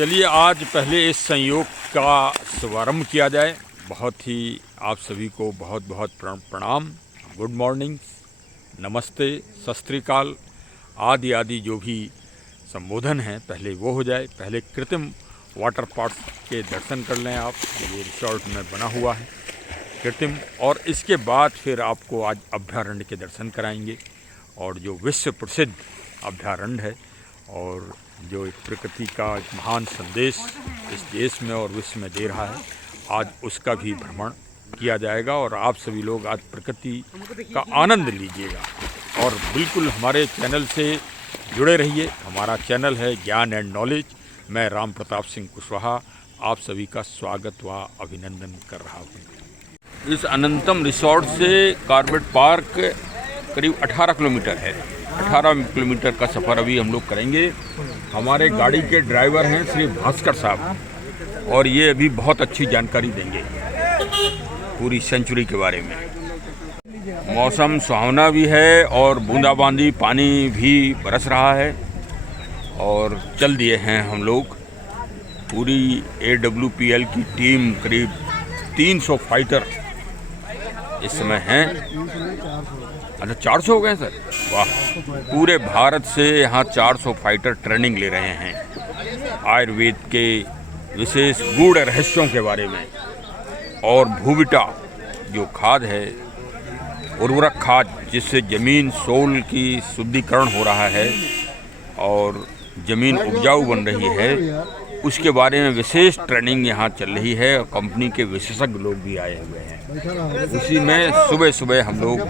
चलिए आज पहले इस संयोग का शुभारंभ किया जाए। बहुत ही आप सभी को बहुत बहुत प्रणाम, गुड मॉर्निंग, नमस्ते, सत श्री अकाल आदि आदि जो भी संबोधन हैं पहले वो हो जाए। पहले कृत्रिम वाटर पार्क्स के दर्शन कर लें आप, ये रिसोर्ट में बना हुआ है कृत्रिम, और इसके बाद फिर आपको आज अभ्यारण्य के दर्शन कराएंगे। और जो विश्व प्रसिद्ध अभ्यारण्य है और जो एक प्रकृति का एक महान संदेश इस देश में और विश्व में दे रहा है, आज उसका भी भ्रमण किया जाएगा। और आप सभी लोग आज प्रकृति का आनंद लीजिएगा और बिल्कुल हमारे चैनल से जुड़े रहिए। हमारा चैनल है ज्ञान एंड नॉलेज। मैं राम प्रताप सिंह कुशवाहा आप सभी का स्वागत व अभिनंदन कर रहा हूँ। इस अनंतम रिसोर्ट से कॉर्बेट पार्क करीब 18 किलोमीटर है। 18 किलोमीटर का सफ़र अभी हम लोग करेंगे। हमारे गाड़ी के ड्राइवर हैं श्री भास्कर साहब, और ये अभी बहुत अच्छी जानकारी देंगे पूरी सेंचुरी के बारे में। मौसम सुहावना भी है और बूंदाबांदी पानी भी बरस रहा है। और चल दिए हैं हम लोग, पूरी AWPL की टीम, करीब 300 फाइटर इस समय हैं। अच्छा 400 हो गए सर, वाह। पूरे भारत से यहाँ 400 फाइटर ट्रेनिंग ले रहे हैं आयुर्वेद के विशेष गूढ़ रहस्यों के बारे में। और भूविटा जो खाद है, उर्वरक खाद, जिससे ज़मीन सोल की शुद्धिकरण हो रहा है और ज़मीन उपजाऊ बन रही है, उसके बारे में विशेष ट्रेनिंग यहाँ चल रही है। और कंपनी के विशेषज्ञ लोग भी आए हुए हैं। उसी में सुबह सुबह हम लोग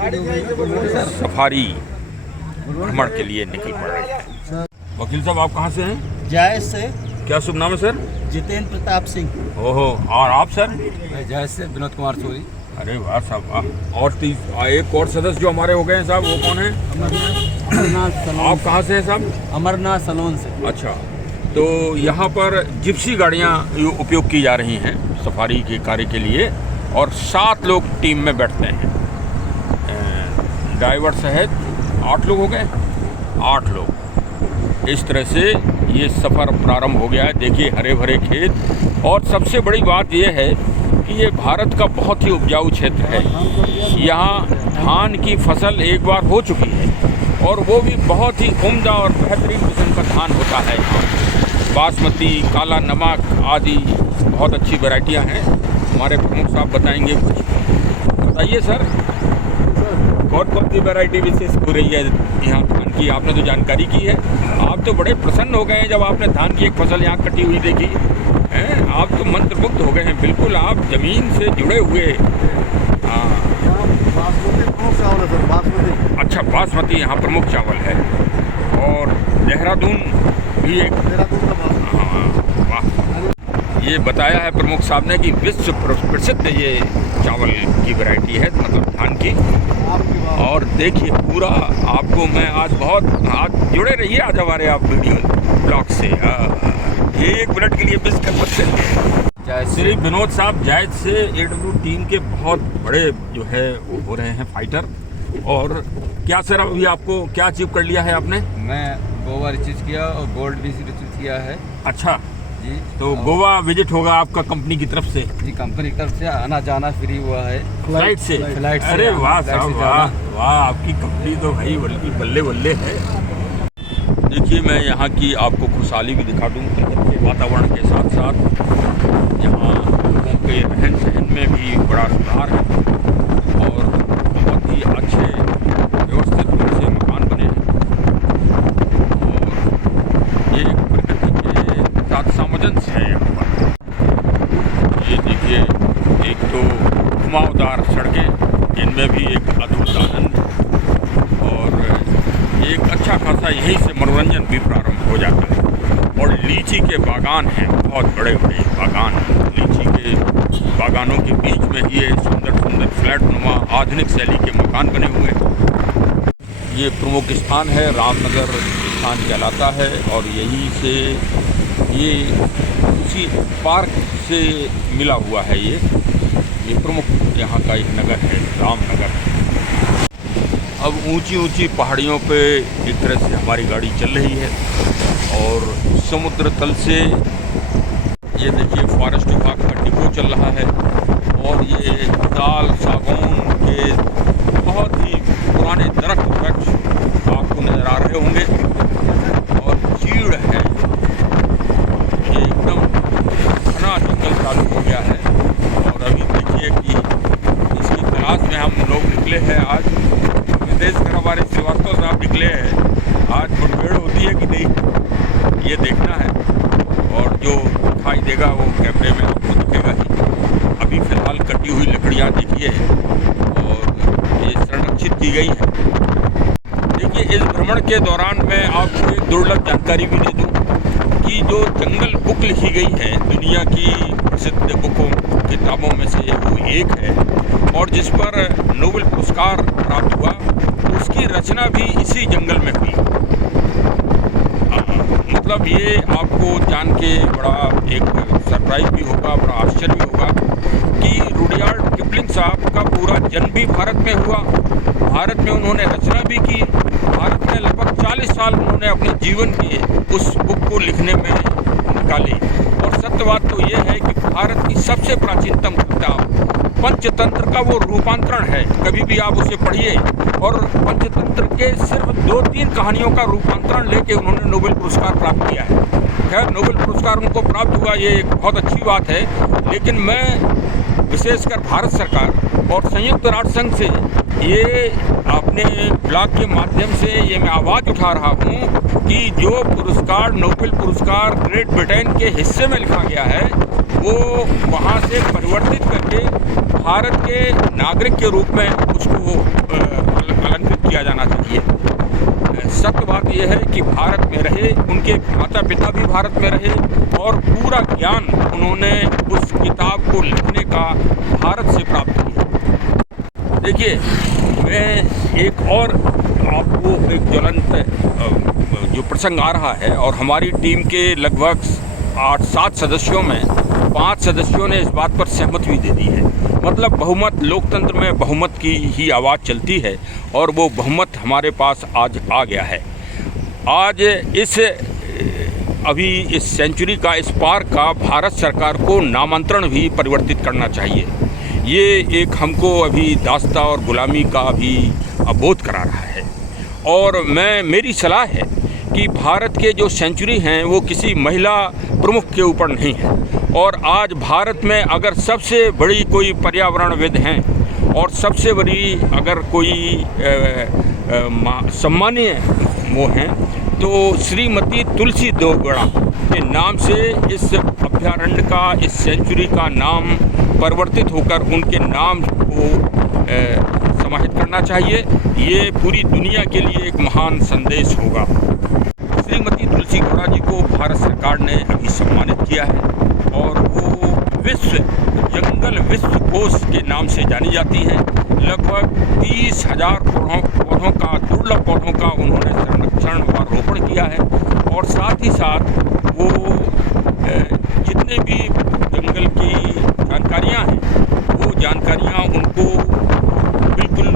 सफारी भ्रमण के लिए निकल पड़ रहे हैं। वकील साहब आप कहाँ से हैं? जायज से। क्या शुभ नाम है सर? जितेंद्र प्रताप सिंह। ओहो, और आप सर? मैं जायज से विनोद कुमार चौधरी। अरे वाह साहब, वाह। और एक और सदस्य जो हमारे हो गए हैं साहब, वो कौन है? अमरनाथ सलोन। आप कहाँ से हैं साहब? अमरनाथ सलोन से। अच्छा, तो यहाँ पर जिप्सी गाड़ियाँ उपयोग की जा रही हैं सफारी के कार्य के लिए, और 7 लोग टीम में बैठते हैं। ड्राइवर सहित 8 लोग हो गए, 8 लोग। इस तरह से ये सफ़र प्रारंभ हो गया है। देखिए हरे भरे खेत, और सबसे बड़ी बात ये है कि ये भारत का बहुत ही उपजाऊ क्षेत्र है। यहाँ धान की फसल एक बार हो चुकी है, और वो भी बहुत ही उम्दा और बेहतरीन किस्म का धान होता है यहाँ। बासमती, काला नमक आदि बहुत अच्छी वैरायटियाँ हैं। हमारे प्रमुख साहब बताएंगे कुछ। बताइए सर, कौन सी वैरायटी विशेष हो रही है यहाँ धान की? आपने तो जानकारी की है। आप तो बड़े प्रसन्न हो गए हैं जब आपने धान की एक फसल यहाँ कटी हुई देखी हैं। आप तो मंत्रमुग्ध हो गए हैं, बिल्कुल आप जमीन से जुड़े हुए। हाँ, अच्छा, बासमती यहाँ प्रमुख चावल है। और देहरादून भी एक, हाँ वाह। ये बताया है प्रमुख साहब ने कि विश्व प्रसिद्ध ये चावल की वैरायटी है, मतलब धान की। और देखिए पूरा आपको मैं आज जुड़े रहिए आज हमारे आप वीडियो ब्लॉग से। 1 मिनट के लिए मिस कर सकते हैं। श्री विनोद साहब जायज से AW टीम के बहुत बड़े जो है वो हो रहे हैं फाइटर। और क्या सर अभी आपको क्या अचीव कर लिया है आपने? मैं गोवा रिचीज किया और गोल्ड भी रिचीज किया है। अच्छा जी, तो गोवा विजिट होगा आपका कंपनी की तरफ से? जी, कंपनी की तरफ से आना जाना फ्री हुआ है, फ्लाइट से। अरे वाह साहब, वाह वाह, आपकी कंपनी तो भाई बल्कि बल्ले बल्ले है। देखिए मैं यहाँ की आपको खुशहाली भी दिखा दूँ के वातावरण के साथ साथ। यहाँ लोगों के रहन सहन में भी बड़ा सुधार है और बहुत ही अच्छे व्यवस्थित रूप से मकान बने हैं। और ये प्रकृति के साथ सामंजस्य है यहाँ पर। ये देखिए, एक तो घुमावदार सड़कें, इनमें भी एक अद्भुत आनंद, और एक अच्छा खासा यहीं से मनोरंजन भी प्रारंभ हो जाता है। और लीची के बागान हैं, बहुत बड़े बड़े बागान हैं। लीची के बागानों के बीच में ये सुंदर सुंदर फ्लैट नुमा आधुनिक शैली के मकान बने हुए हैं। ये प्रमुख स्थान है, रामनगर स्थान कहलाता है। और यहीं से ये उसी पार्क से मिला हुआ है। ये प्रमुख यहाँ का एक नगर है, रामनगर। अब ऊंची ऊंची पहाड़ियों पे एक तरह से हमारी गाड़ी चल रही है और समुद्र तल से ये देखिए फॉरेस्ट विभाग का डिपो चल रहा है और ये दाल सागौन के बहुत ही पुराने दरख्त वृक्ष आपको नज़र आ रहे होंगे और चीड़ है, ये एकदम घना जंगल चालू हो गया है। और अभी देखिए कि इसकी तलाश में हम लोग निकले हैं। आज विदेश कर हमारे श्रीवास्तव साहब निकले हैं। आज मुठभेड़ होती है कि नहीं ये देखना है और जो दिखाई देगा वो कैमरे में आपको दिखेगा ही। अभी फ़िलहाल कटी हुई लकड़ियाँ देखिए और ये संरक्षित की गई हैं। देखिए इस भ्रमण के दौरान मैं आपको एक दुर्लभ जानकारी भी दे दूँ कि जो जंगल बुक लिखी गई है दुनिया की प्रसिद्ध बुकों किताबों में से वो एक है और जिस पर नोबेल पुरस्कार प्राप्त हुआ, उसकी रचना भी इसी जंगल में हुई। मतलब ये आपको जान के बड़ा एक सरप्राइज भी होगा, बड़ा आश्चर्य भी होगा कि रुडयार्ड किपलिंग साहब का पूरा जन्म भी भारत में हुआ, भारत में उन्होंने रचना भी की, भारत में लगभग 40 साल उन्होंने अपने जीवन के उस बुक को लिखने में निकाले। और सत्य बात तो ये है कि भारत की सबसे प्राचीनतम किताब पंचतंत्र का वो रूपांतरण है, कभी भी आप उसे पढ़िए। और पंचतंत्र के सिर्फ 2-3 कहानियों का रूपांतरण लेके उन्होंने नोबेल पुरस्कार प्राप्त किया है। खैर नोबेल पुरस्कार उनको प्राप्त हुआ ये एक बहुत अच्छी बात है, लेकिन मैं विशेषकर भारत सरकार और संयुक्त राष्ट्र संघ से ये अपने ब्लॉग के माध्यम से ये मैं आवाज़ उठा रहा हूँ कि जो पुरस्कार नोबेल पुरस्कार ग्रेट ब्रिटेन के हिस्से में लिखा गया है वो वहाँ से परिवर्तित करके भारत के नागरिक के रूप में उसको अलंकृत किया जाना चाहिए। सत्य बात यह है कि भारत में रहे, उनके माता पिता भी भारत में रहे और पूरा ज्ञान उन्होंने उस किताब को लिखने का भारत से प्राप्त किया। देखिए मैं एक और आपको एक ज्वलंत जो प्रसंग आ रहा है और हमारी टीम के लगभग 8-7 सदस्यों में 5 सदस्यों ने इस बात पर सहमति भी दे दी है। मतलब बहुमत, लोकतंत्र में बहुमत की ही आवाज़ चलती है और वो बहुमत हमारे पास आज आ गया है। आज अभी इस सेंचुरी का, इस पार्क का भारत सरकार को नामांतरण भी परिवर्तित करना चाहिए। ये एक हमको अभी दास्ता और गुलामी का भी अवबोध करा रहा है और मेरी सलाह है कि भारत के जो सेंचुरी हैं वो किसी महिला प्रमुख के ऊपर नहीं है। और आज भारत में अगर सबसे बड़ी कोई पर्यावरणविद हैं और सबसे बड़ी अगर कोई सम्मानीय वो हैं तो श्रीमती तुलसी देवगौड़ा के नाम से इस अभ्यारण्य का, इस सेंचुरी का नाम परिवर्तित होकर उनके नाम को समाहित करना चाहिए। ये पूरी दुनिया के लिए एक महान संदेश होगा। श्रीमती तुलसी गौड़ा जी को भारत सरकार ने अभी सम्मानित किया है और वो जंगल विश्व कोष के नाम से जानी जाती है। लगभग 30,000 पौधों का, दुर्लभ पौधों का उन्होंने संरक्षण व रोपण किया है और साथ ही साथ वो जितने भी जंगल की जानकारियां हैं वो जानकारियां उनको बिल्कुल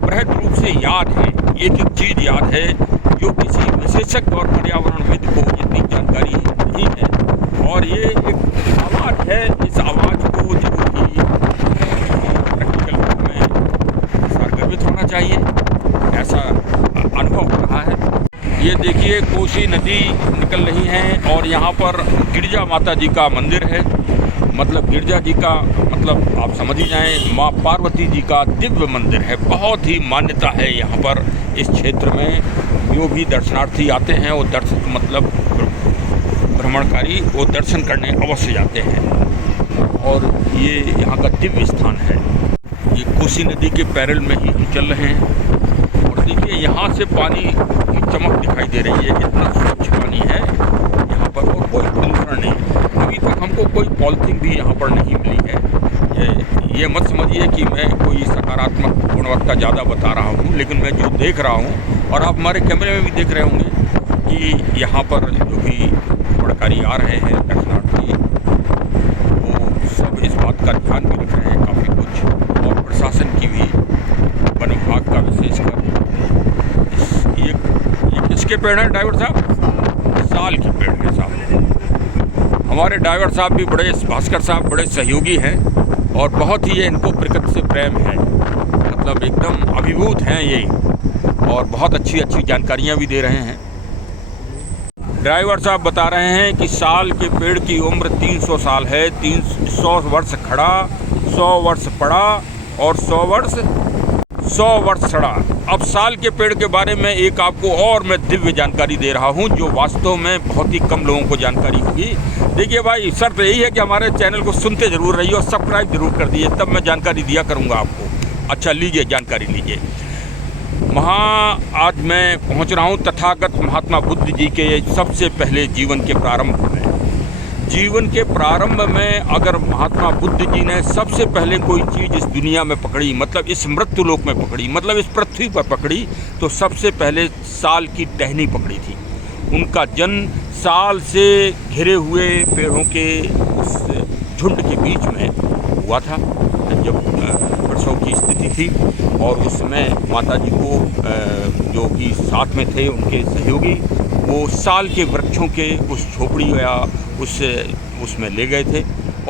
बृहद रूप से याद है, एक चीज़ याद है जो किसी विशेषज्ञ और पर्यावरणविद को इतनी जानकारी नहीं है। और ये एक आवाज़ है, इस आवाज़ को जरूर ही प्रैक्टिकल रूप में सारगर्भित होना चाहिए, ऐसा अनुभव हो रहा है। ये देखिए कोसी नदी निकल रही है और यहाँ पर गिरजा माता जी का मंदिर है। मतलब गिरजा जी का मतलब आप समझ ही जाएं, माँ पार्वती जी का दिव्य मंदिर है। बहुत ही मान्यता है यहाँ पर इस क्षेत्र में। जो भी दर्शनार्थी आते हैं वो मतलब भ्रमणकारी वो दर्शन करने अवश्य जाते हैं और ये यहाँ का दिव्य स्थान है। ये कोसी नदी के पैरेलल में ही हम चल रहे हैं और देखिए यहाँ से पानी की चमक दिखाई दे रही है, इतना स्वच्छ पानी है यहाँ पर और कोई प्रदूषण नहीं। अभी तक हमको कोई पॉलिथीन भी यहाँ पर नहीं मिली है। ये मत समझिए कि मैं कोई सकारात्मक गुणवत्ता ज़्यादा बता रहा हूँ, लेकिन मैं जो देख रहा हूँ और आप हमारे कैमरे में भी देख रहे होंगे कि यहाँ पर जो भी भ्रमणकारी आ रहे हैं दर्शनार्थी, वो सब इस बात का ध्यान भी रख रहे हैं काफ़ी कुछ। और प्रशासन की भी, वन विभाग का विशेषकर ये किसके पेड़ हैं ड्राइवर साहब? साल के पेड़ हैं साहब। हमारे ड्राइवर साहब भी बड़े, भास्कर साहब बड़े सहयोगी हैं और बहुत ही इनको प्रकृति से प्रेम है, मतलब एकदम अभिभूत हैं ये, और बहुत अच्छी अच्छी जानकारियाँ भी दे रहे हैं। ड्राइवर साहब बता रहे हैं कि साल के पेड़ की उम्र 300 साल है, 300 वर्ष खड़ा, 100 वर्ष पड़ा और 100 वर्ष सड़ा। अब साल के पेड़ के बारे में एक आपको और मैं दिव्य जानकारी दे रहा हूं, जो वास्तव में बहुत ही कम लोगों को जानकारी होगी। देखिए भाई, शर्त यही है कि हमारे चैनल को सुनते ज़रूर रहिए और सब्सक्राइब जरूर कर दीजिए, तब मैं जानकारी दिया करूंगा आपको। अच्छा, लीजिए जानकारी लीजिए। वहाँ आज मैं पहुँच रहा हूँ तथागत महात्मा बुद्ध जी के सबसे पहले जीवन के प्रारंभ में। जीवन के प्रारंभ में अगर महात्मा बुद्ध जी ने सबसे पहले कोई चीज़ इस दुनिया में पकड़ी, मतलब इस मृत्युलोक में पकड़ी, मतलब इस पृथ्वी पर पकड़ी, तो सबसे पहले साल की टहनी पकड़ी थी। उनका जन्म साल से घिरे हुए पेड़ों के उस झुंड के बीच में हुआ था, जब प्रसव की स्थिति थी। और उसमें माता जी को जो कि साथ में थे उनके सहयोगी, वो साल के वृक्षों के उस झोपड़ी या उसमें ले गए थे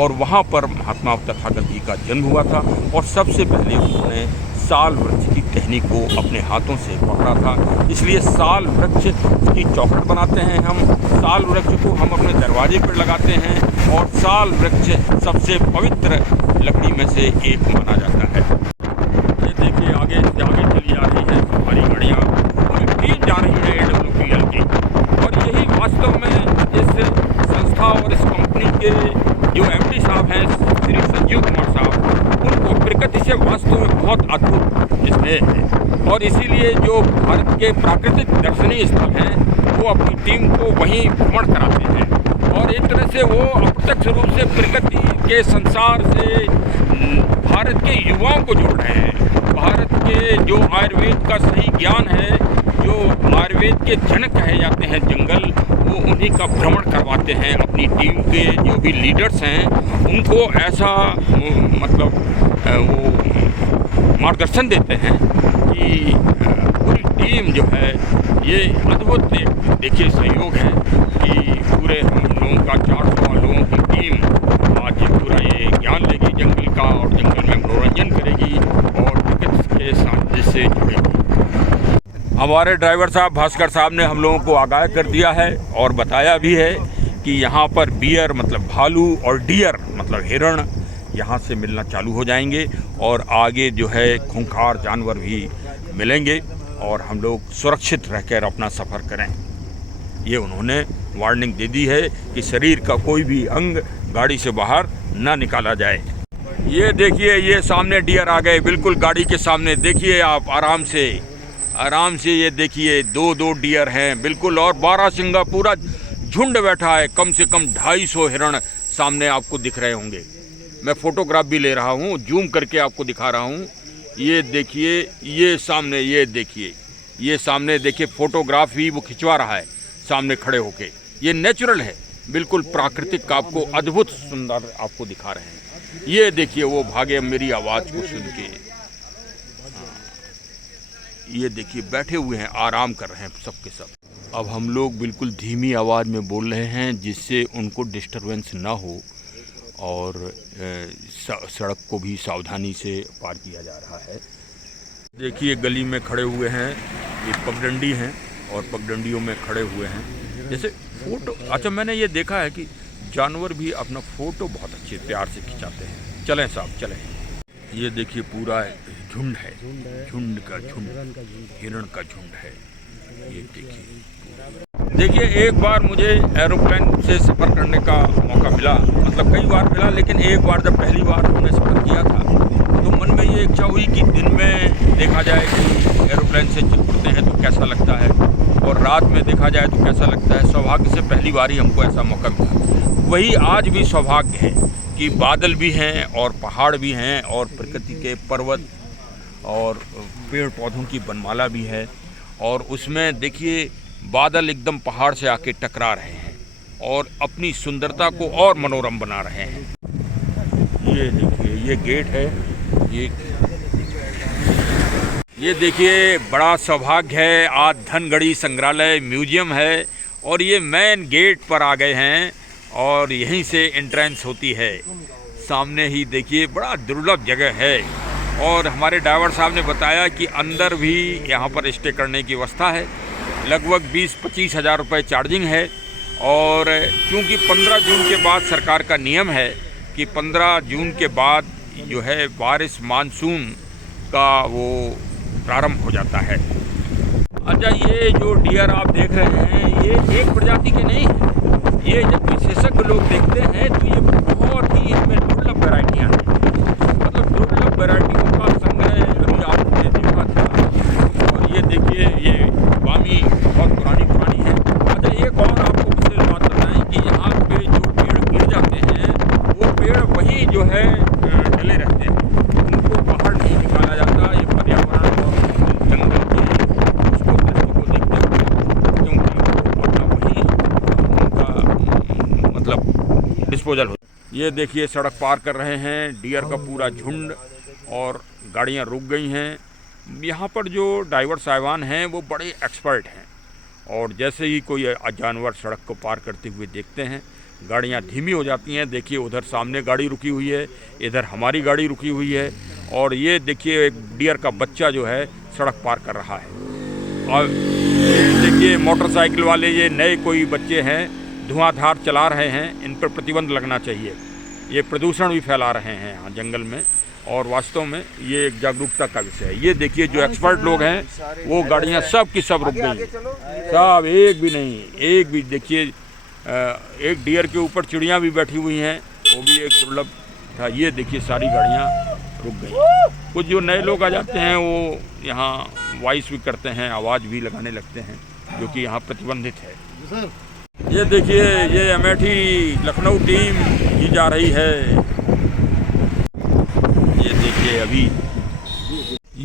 और वहाँ पर महात्मा तथागत जी का जन्म हुआ था। और सबसे पहले उन्होंने साल वृक्ष की टहनी को अपने हाथों से पकड़ा था। इसलिए साल वृक्ष की चौखट बनाते हैं हम, साल वृक्ष को हम अपने दरवाजे पर लगाते हैं और साल वृक्ष सबसे पवित्र लकड़ी में से एक माना जाता है। ये देखिए आगे से आगे चली जा रही है हमारी गाड़ियाँ, पूरी टीम जा रही है AWPL की। और यही वास्तव में इस संस्था और इस कंपनी के जो MD साहब हैं श्री संजीव कुमार साहब, उनको प्रकृति से वास्तव में बहुत अद्भुत स्नेह है। और इसीलिए जो भारत के प्राकृतिक दर्शनीय स्थल हैं वो अपनी टीम को वहीं भ्रमण कराते हैं और एक तरह से वो अप्रत्यक्ष रूप से प्रकृति के संसार से भारत के युवाओं को जोड़ रहे हैं। भारत के जो आयुर्वेद का सही ज्ञान है, जो आयुर्वेद के जनक कहे जाते हैं जंगल, वो उन्हीं का भ्रमण करवाते हैं। अपनी टीम के जो भी लीडर्स हैं उनको ऐसा मतलब वो मार्गदर्शन देते हैं कि पूरी टीम जो है ये अद्भुत, देखिए सहयोग है कि पूरे हम लोगों का 400 लोगों की टीम आज पूरा ये ज्ञान लेगी जंगल का और जंगल में मनोरंजन करेगी और प्रकृति के साथ से जुड़ेगी। हमारे ड्राइवर साहब भास्कर साहब ने हम लोगों को आगाह कर दिया है और बताया भी है कि यहाँ पर बियर मतलब भालू और डियर मतलब हिरण यहाँ से मिलना चालू हो जाएंगे और आगे जो है खूंखार जानवर भी मिलेंगे और हम लोग सुरक्षित रहकर अपना सफ़र करें। ये उन्होंने वार्निंग दे दी है कि शरीर का कोई भी अंग गाड़ी से बाहर ना निकाला जाए। ये देखिए, ये सामने डियर आ गए, बिल्कुल गाड़ी के सामने। देखिए आप आराम से ये देखिए, दो डियर हैं बिल्कुल और 12 सिंगा पूरा झुंड बैठा है। कम से कम 250 हिरण सामने आपको दिख रहे होंगे। मैं फ़ोटोग्राफ भी ले रहा हूँ, जूम करके आपको दिखा रहा हूँ। ये देखिए, ये सामने, ये देखिए, ये सामने देखिए, फ़ोटोग्राफ ही वो खिंचवा रहा है सामने खड़े होके। ये नेचुरल है, बिल्कुल प्राकृतिक, आपको अद्भुत सुंदर आपको दिखा रहे हैं। ये देखिए वो भागे मेरी आवाज़ को सुन के। ये देखिए बैठे हुए हैं, आराम कर रहे हैं सब के सब। अब हम लोग बिल्कुल धीमी आवाज़ में बोल रहे हैं जिससे उनको डिस्टरबेंस ना हो और सड़क को भी सावधानी से पार किया जा रहा है। देखिए गली में खड़े हुए हैं, ये पगडंडी हैं और पगडंडियों में खड़े हुए हैं। जैसे फ़ोटो, अच्छा मैंने ये देखा है कि जानवर भी अपना फ़ोटो बहुत अच्छे प्यार से खिंचाते हैं। चलें साहब चलें। ये देखिए पूरा झुंड है, झुंड का झुंड, हिरण का झुंड है। ये देखिए एक बार मुझे एरोप्लेन से सफ़र करने का मौका मिला, मतलब कई बार मिला, लेकिन एक बार जब पहली बार हमने सफ़र किया था तो मन में ये इच्छा हुई कि दिन में देखा जाए कि एरोप्लेन से उड़ते हैं तो कैसा लगता है और रात में देखा जाए तो कैसा लगता है। सौभाग्य से पहली बार ही हमको ऐसा मौका मिला। वही आज भी सौभाग्य है कि बादल भी हैं और पहाड़ भी हैं और प्रकृति के पर्वत और पेड़ पौधों की बनमाला भी है और उसमें देखिए बादल एकदम पहाड़ से आके टकरा रहे हैं और अपनी सुंदरता को और मनोरम बना रहे हैं। ये देखिए ये गेट है, ये देखिए बड़ा सौभाग्य है। आज धनगढ़ी संग्रहालय म्यूजियम है और ये मेन गेट पर आ गए हैं और यहीं से एंट्रेंस होती है। सामने ही देखिए बड़ा दुर्लभ जगह है। और हमारे ड्राइवर साहब ने बताया कि अंदर भी यहाँ पर स्टे करने की व्यवस्था है। लगभग 20-25 हज़ार रुपये चार्जिंग है। और चूँकि 15 जून के बाद सरकार का नियम है कि 15 जून के बाद जो है बारिश मानसून का वो प्रारंभ हो जाता है। अच्छा, ये जो डियर आप देख रहे हैं ये एक प्रजाति के नहीं हैं। ये जब विशेषज्ञ लोग देखते हैं तो ये बहुत ही इनमें दुर्लभ वैरायटियाँ हैं। मतलब दुर्लभ वैरायटियों का संग्रह अभी आपने देखा था। और ये देखिए ये वामी बहुत पुरानी है। अच्छा, एक और आपको विशेष बात बताएं कि यहाँ पे जो पेड़ गिर जाते हैं वो पेड़ वहीं जो है डले रहते हैं, उनको बाहर नहीं निकाला जाता। ये पर्यावरण और जंगल के उसको दृष्टि को देखते हुए, क्योंकि वहीं उनका मतलब डिस्पोजल हो। ये देखिए सड़क पार कर रहे हैं डियर का पूरा झुंड और गाड़ियाँ रुक गई हैं। यहाँ पर जो ड्राइवर साहिबान हैं वो बड़े एक्सपर्ट हैं और जैसे ही कोई जानवर सड़क को पार करते हुए देखते हैं गाड़ियाँ धीमी हो जाती हैं। देखिए उधर सामने गाड़ी रुकी हुई है, इधर हमारी गाड़ी रुकी हुई है और ये देखिए एक डियर का बच्चा जो है सड़क पार कर रहा है। और ये देखिए मोटरसाइकिल वाले ये नए कोई बच्चे हैं, धुआंधार चला रहे हैं, इन पर प्रतिबंध लगना चाहिए। ये प्रदूषण भी फैला रहे हैं यहाँ जंगल में और वास्तव में ये एक जागरूकता का विषय है। ये देखिए जो एक्सपर्ट लोग हैं वो गाड़ियाँ सब की सब रुक गई, सब एक भी नहीं, एक भी। देखिए एक डियर के ऊपर चिड़ियाँ भी बैठी हुई हैं, वो भी एक दुर्लभ था। ये देखिए सारी गाड़ियाँ रुक गई। कुछ जो नए लोग आ जाते हैं वो यहाँ वॉइस भी करते हैं, आवाज़ भी लगाने लगते हैं, जो कि यहाँ प्रतिबंधित है। ये देखिए ये अमेठी लखनऊ टीम ही जा रही है। ये देखिए अभी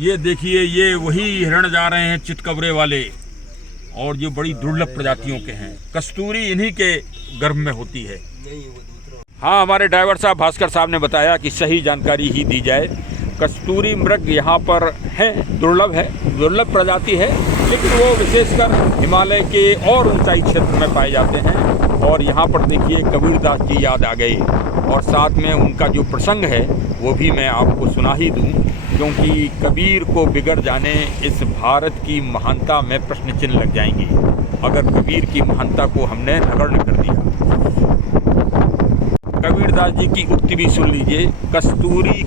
ये देखिए ये वही हिरण जा रहे हैं चितकबरे वाले और जो बड़ी दुर्लभ प्रजातियों के हैं। कस्तूरी इन्हीं के गर्भ में होती है। हाँ, हमारे ड्राइवर साहब भास्कर साहब ने बताया कि सही जानकारी ही दी जाए। कस्तूरी मृग यहाँ पर है, दुर्लभ प्रजाति है, लेकिन वो विशेषकर हिमालय के और ऊंचाई क्षेत्र में पाए जाते हैं। और यहाँ पर देखिए कबीरदास जी याद आ गए और साथ में उनका जो प्रसंग है वो भी मैं आपको सुना ही दूँ, क्योंकि कबीर को बिगड़ जाने इस भारत की महानता में प्रश्न चिन्ह लग जाएंगे अगर कबीर की महानता को हमने नगण्य कर दिया। कबीरदास जी की उक्ति भी सुन लीजिए। कस्तूरी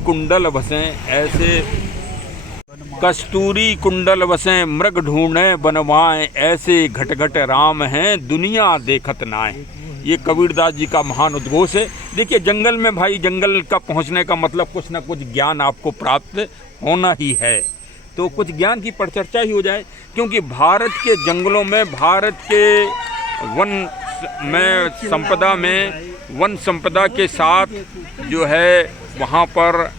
कुंडल बसें मृग ढूंढे बनवाएं, ऐसे घट घट राम हैं दुनिया देखत नाए। ये कबीरदास जी का महान उद्घोष है। देखिए जंगल में भाई, जंगल का पहुंचने का मतलब कुछ ना कुछ ज्ञान आपको प्राप्त होना ही है, तो कुछ ज्ञान की परिचर्चा ही हो जाए। क्योंकि भारत के जंगलों में, भारत के वन संपदा के साथ जो है वहाँ पर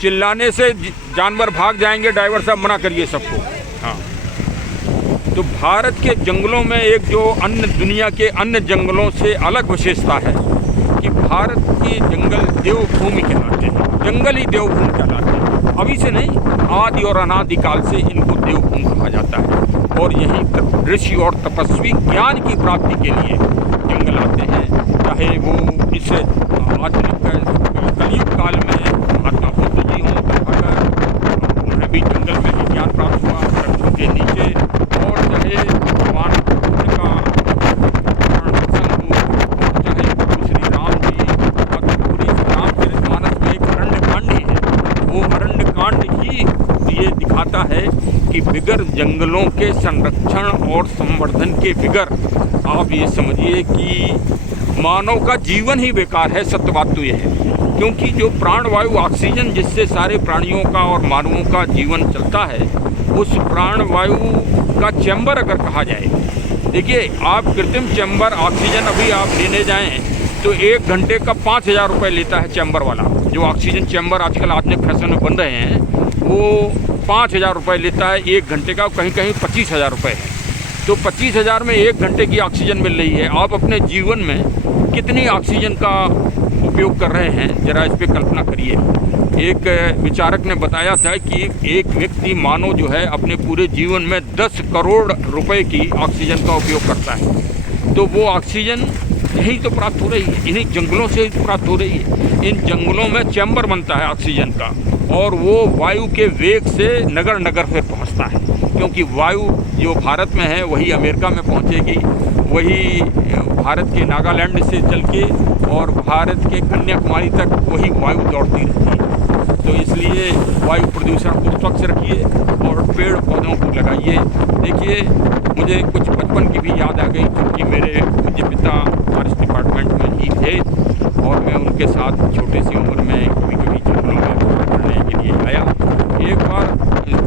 चिल्लाने से जानवर भाग जाएंगे। ड्राइवर साहब मना करिए सबको। हाँ, तो भारत के जंगलों में एक जो अन्य दुनिया के अन्य जंगलों से अलग विशेषता है कि भारत के जंगल देवभूमि कहलाते हैं। जंगल ही देवभूमि कहलाते हैं। अभी से नहीं, आदि और अनादि काल से इनको देवभूमि कहा जाता है। और यहीं ऋषि और तपस्वी ज्ञान की प्राप्ति के लिए जंगल आते हैं। चाहे वो इस आधुनिक कलयुग काल में महात्मा बुद्ध जी हों, अगर उन्हें भी जंगल में ज्ञान प्राप्त हुआ वृक्षों के नीचे, और चाहे भगवान कृष्ण का प्रसंग हो, चाहे श्री राम जी और पूरी रामचरितमानस में एक अरण्य कांड ही है। वो अरण्य कांड ही ये दिखाता है कि बिगर जंगलों के संरक्षण और संवर्धन के बिगर आप ये समझिए कि मानव का जीवन ही बेकार है। सत्य बात तो यह है, क्योंकि जो प्राणवायु ऑक्सीजन जिससे सारे प्राणियों का और मानवों का जीवन चलता है, उस प्राणवायु का चैम्बर अगर कहा जाए, देखिए आप कृत्रिम चैम्बर ऑक्सीजन अभी आप लेने जाएं तो 1 घंटे का 5,000 रुपये लेता है चैम्बर वाला। जो ऑक्सीजन चैम्बर आजकल आधुनिक फैशन में बन रहे हैं वो 5,000 रुपये लेता है 1 घंटे का, कहीं कहीं 25,000 रुपये है। तो 25,000 में 1 घंटे की ऑक्सीजन मिल रही है। आप अपने जीवन में कितनी ऑक्सीजन का उपयोग कर रहे हैं, जरा इस पर कल्पना करिए। एक विचारक ने बताया था कि एक व्यक्ति मानो जो है अपने पूरे जीवन में 10 करोड़ रुपए की ऑक्सीजन का उपयोग करता है। तो वो ऑक्सीजन यही तो प्राप्त हो रही है, इन्हीं जंगलों से ही प्राप्त हो रही है। इन जंगलों में चैम्बर बनता है ऑक्सीजन का, और वो वायु के वेग से नगर नगर फिर पहुंचता है, क्योंकि वायु जो भारत में है वही अमेरिका में पहुंचेगी, वही भारत के नागालैंड से चल के और भारत के कन्याकुमारी तक वही वायु दौड़ती रहती है। तो इसलिए वायु प्रदूषण को स्वच्छ रखिए और पेड़ पौधों को लगाइए। देखिए, मुझे कुछ बचपन की भी याद आ गई, क्योंकि मेरे पूज्य पिता फॉरेस्ट डिपार्टमेंट में ही थे और मैं उनके साथ छोटी सी उम्र में कभी कभी जंगलों में पढ़ने के लिए आया। एक बार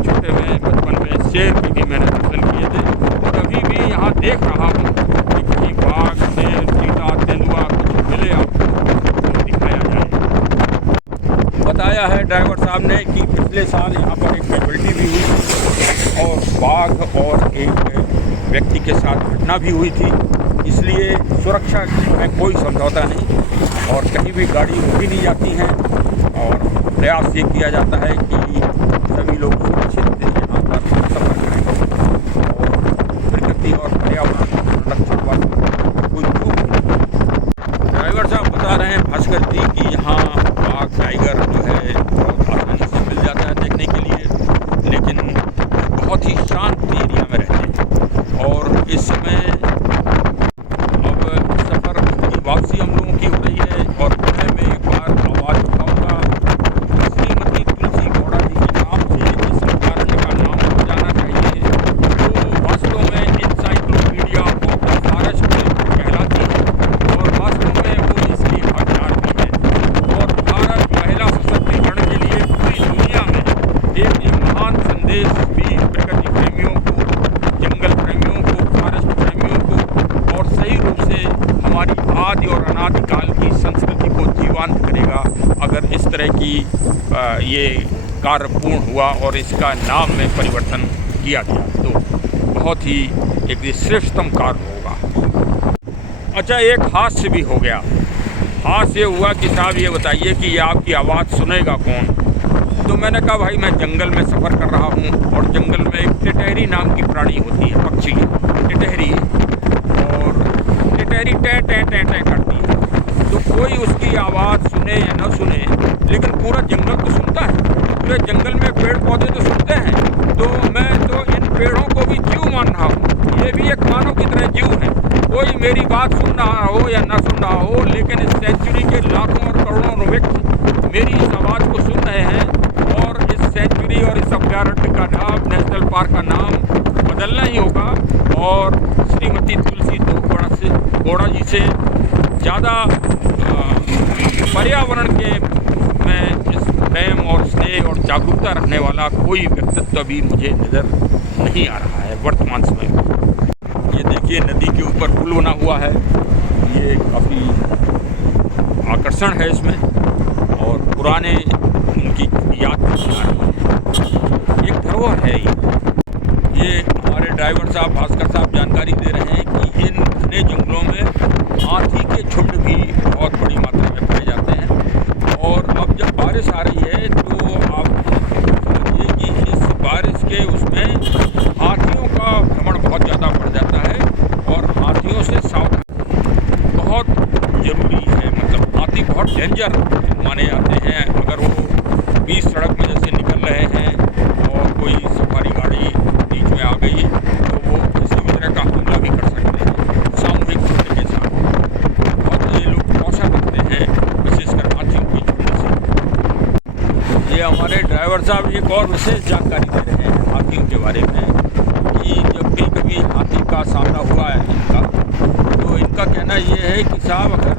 छोटे में बचपन में शेर की भी मैंने दर्शन किए थे, और अभी भी यहाँ देख रहा हूँ कि कहीं बाघ, शेर, चीता, तेंदुआ कुछ मिले आपको तो दिखाया जाए। बताया है ड्राइवर साहब ने कि पिछले साल यहाँ पर एक कैजुअल्टी भी हुई और बाघ और एक व्यक्ति के साथ घटना भी हुई थी। इसलिए सुरक्षा में कोई समझौता नहीं और कहीं भी गाड़ी रोकी नहीं जाती हैं, और प्रयास ये किया जाता है कि सभी लोग सुरक्षित यहाँ पर सफर करें और प्रकृति और पर्यावरण संरक्षण पर कोई चूक नहीं। ड्राइवर साहब बता रहे हैं भास्कर जी कि यहाँ बाघ, टाइगर जो है बहुत आसानी से मिल जाता है देखने के लिए, लेकिन बहुत ही शांत एरिया में रहते हैं। और इस समय अब सफ़र की वापसी हम लोगों की हो रही है, और पुणे में एक बार आवाज़ उठाऊंगा श्रीमती तुलसी गौड़ा जी के नाम से इस अभयारण्य का नाम हो जाना चाहिए, जो वास्तव में इंसाइक्लोपीडिया ऑफ द फॉरेस्ट कहलाती है, और वास्तव में वो इसकी हकदार भी है। और भारत महिला सशक्तिकरण के लिए पूरी दुनिया में एक महान संदेश भी प्रकृति प्रेमियों को, जंगल प्रेमियों को, फॉरेस्ट प्रेमियों को, और सही रूप से हमारी आदि और अनादिकाल की संस्कृति को जीवंत करेगा अगर इस तरह की ये कार्य पूर्ण हुआ और इसका नाम में परिवर्तन किया गया, तो बहुत ही एक श्रेष्ठतम कार्य होगा। अच्छा, एक हादसा भी हो गया। हादसा ये हुआ कि साहब ये बताइए कि ये आपकी आवाज़ सुनेगा कौन? तो मैंने कहा भाई मैं जंगल में सफ़र कर रहा हूँ, और जंगल में एक टिटहरी नाम की प्राणी होती है, पक्षी टिटहरी, और टिटहरी टे टे टे टे करती है। तो कोई उसकी आवाज़ सुने या न सुने, लेकिन पूरा जंगल तो सुनता है, पूरे जंगल में पेड़ पौधे तो सुनते हैं। तो मैं तो इन पेड़ों को भी जीव मान रहा हूँ, ये भी एक मानव की तरह जीव है। कोई मेरी बात सुन रहा हो या ना सुन रहा हो, लेकिन इस सेंचुरी के लाखों और करोड़ों व्यक्ति मेरी इस आवाज़ को सुन रहे हैं, और इस सेंचुरी और इस अभयारण्य का नाम, नेशनल पार्क का नाम बदलना ही होगा। और श्रीमती तुलसी गौड़ा जी से ज़्यादा पर्यावरण के में इस प्रेम और स्नेह और जागरूकता रखने वाला कोई व्यक्तित्व अभी मुझे नज़र नहीं आ रहा है वर्तमान समय में। ये देखिए, नदी के ऊपर पुल बना हुआ है, ये काफ़ी आकर्षण है इसमें, और पुराने उनकी याद बना रही है, एक धरोहर है ये हमारे ड्राइवर साहब भास्कर साहब जानकारी दे रहे हैं कि इन घने जंगलों में हाथी के झुंड भी बहुत बड़ी मात्रा में पाए जाते हैं। और अब जब बारिश आ रही है तो आप समझिए कि इस बारिश के उसमें हाथियों का भ्रमण बहुत ज़्यादा बढ़ जाता है, और हाथियों से सावधान बहुत ज़रूरी है। मतलब हाथी बहुत डेंजर माने जाते हैं। अगर वो बीच सड़क में जैसे निकल रहे हैं और कोई सफारी गाड़ी बीच में आ गई, तो वो किसी भी तरह का हमला भी कर सकते हैं सामूहिक झुंड के साथ। बहुत ये लोग कौशल रखते हैं, विशेषकर हाथियों की झुंड से। ये हमारे ड्राइवर साहब एक और विशेष जानकारी दे रहे हैं हाथियों के बारे में, कि जब भी कभी हाथी का सामना हुआ है इनका, तो इनका कहना ये है कि साहब अगर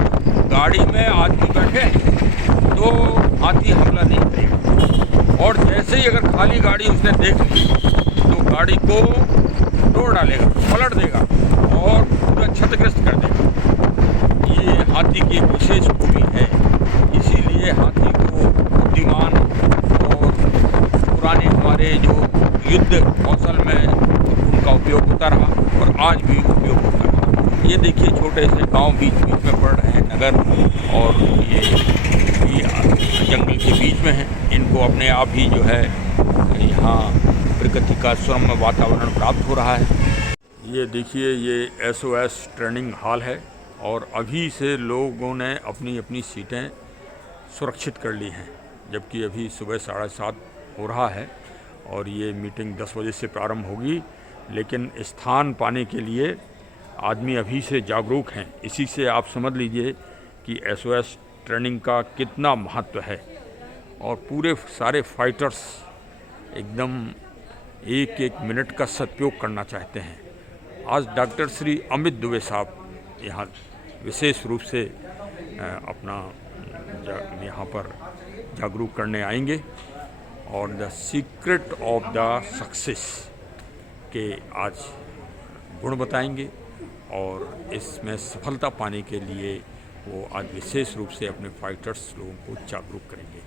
गाड़ी में आदमी बैठे हैं तो हाथी हमला नहीं करेगा, और जैसे ही अगर खाली गाड़ी उसने देख ली तो गाड़ी को तोड़ डालेगा, पलट देगा और पूरा क्षतिग्रस्त कर देगा। ये हाथी की एक विशेष खूबी है। इसीलिए हाथी को बुद्धिमान और पुराने हमारे जो युद्ध कौशल में उनका उपयोग होता रहा, और आज भी उपयोग होता रहा। ये देखिए, छोटे से गांव बीच बीच में पड़ रहे हैं, नगर, और ये जंगल के बीच में हैं। इनको अपने आप ही जो है यहाँ प्रकृति का सुरम्य वातावरण प्राप्त हो रहा है। ये देखिए, ये SOS ट्रेनिंग हॉल है और अभी से लोगों ने अपनी अपनी सीटें सुरक्षित कर ली हैं, जबकि अभी सुबह 7:30 हो रहा है और ये मीटिंग 10 बजे से प्रारंभ होगी। लेकिन स्थान पाने के लिए आदमी अभी से जागरूक हैं। इसी से आप समझ लीजिए कि SOS ट्रेनिंग का कितना महत्व है और पूरे सारे फाइटर्स एकदम एक एक मिनट का सदुपयोग करना चाहते हैं। आज डॉक्टर श्री अमित दुबे साहब यहाँ विशेष रूप से अपना यहाँ पर जागरूक करने आएंगे और the secret of the success के आज गुण बताएंगे और इसमें सफलता पाने के लिए वो आज विशेष रूप से अपने फाइटर्स लोगों को जागरूक करेंगे।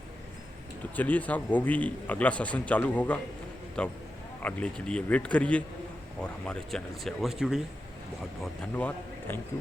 तो चलिए साहब, वो भी अगला सेशन चालू होगा, तब अगले के लिए वेट करिए और हमारे चैनल से अवश्य जुड़िए। बहुत बहुत धन्यवाद। Thank you.